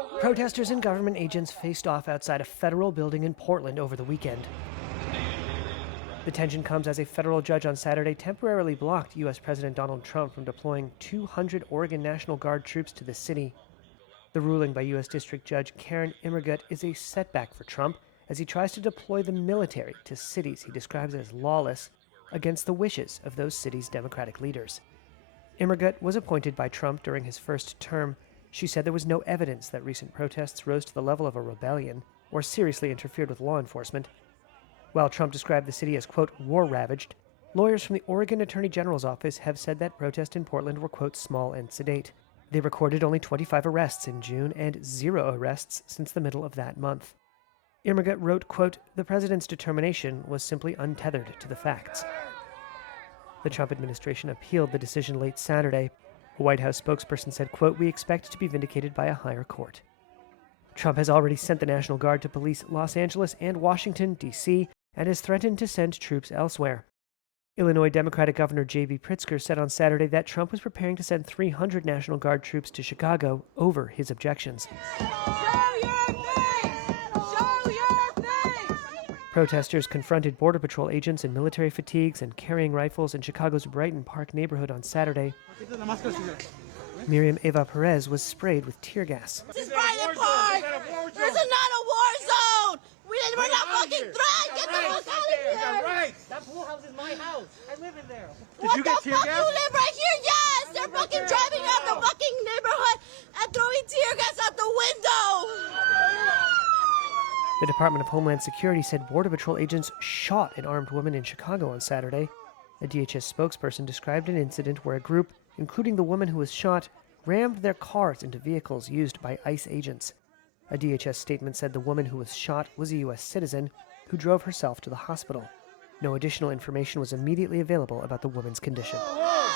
Protesters and government agents faced off outside a federal building in Portland over the weekend. The tension comes as a federal judge on Saturday temporarily blocked U.S. President Donald Trump from deploying 200 Oregon National Guard troops to the city. The ruling by U.S. District Judge Karen Immergut is a setback for Trump as he tries to deploy the military to cities he describes as lawless against the wishes of those cities' Democratic leaders. Immergut was appointed by Trump during his first term. She said there was no evidence that recent protests rose to the level of a rebellion or seriously interfered with law enforcement. While Trump described the city as, quote, war-ravaged, lawyers from the Oregon Attorney General's office have said that protests in Portland were, quote, small and sedate. They recorded only 25 arrests in June and 0 arrests since the middle of that month. Immergut wrote, quote, the president's determination was simply untethered to the facts. The Trump administration appealed the decision late Saturday. A White House spokesperson said, quote, we expect to be vindicated by a higher court. Trump has already sent the National Guard to police Los Angeles and Washington, D.C., and has threatened to send troops elsewhere. Illinois Democratic Governor J.B. Pritzker said on Saturday that Trump was preparing to send 300 National Guard troops to Chicago over his objections. Protesters confronted Border Patrol agents in military fatigues and carrying rifles in Chicago's Brighton Park neighborhood on Saturday. Miriam Eva Perez was sprayed with tear gas. This is Brighton Park! This is not a war zone! We're not fucking threat! Get the fuck out of here! Right. That pool house is my house. I live in there. What the fuck? You live right here? Yes! They're fucking driving out the fucking neighborhood and throwing tear gas out the window! The Department of Homeland Security said Border Patrol agents shot an armed woman in Chicago on Saturday. A DHS spokesperson described an incident where a group, including the woman who was shot, rammed their cars into vehicles used by ICE agents. A DHS statement said the woman who was shot was a U.S. citizen who drove herself to the hospital. No additional information was immediately available about the woman's condition.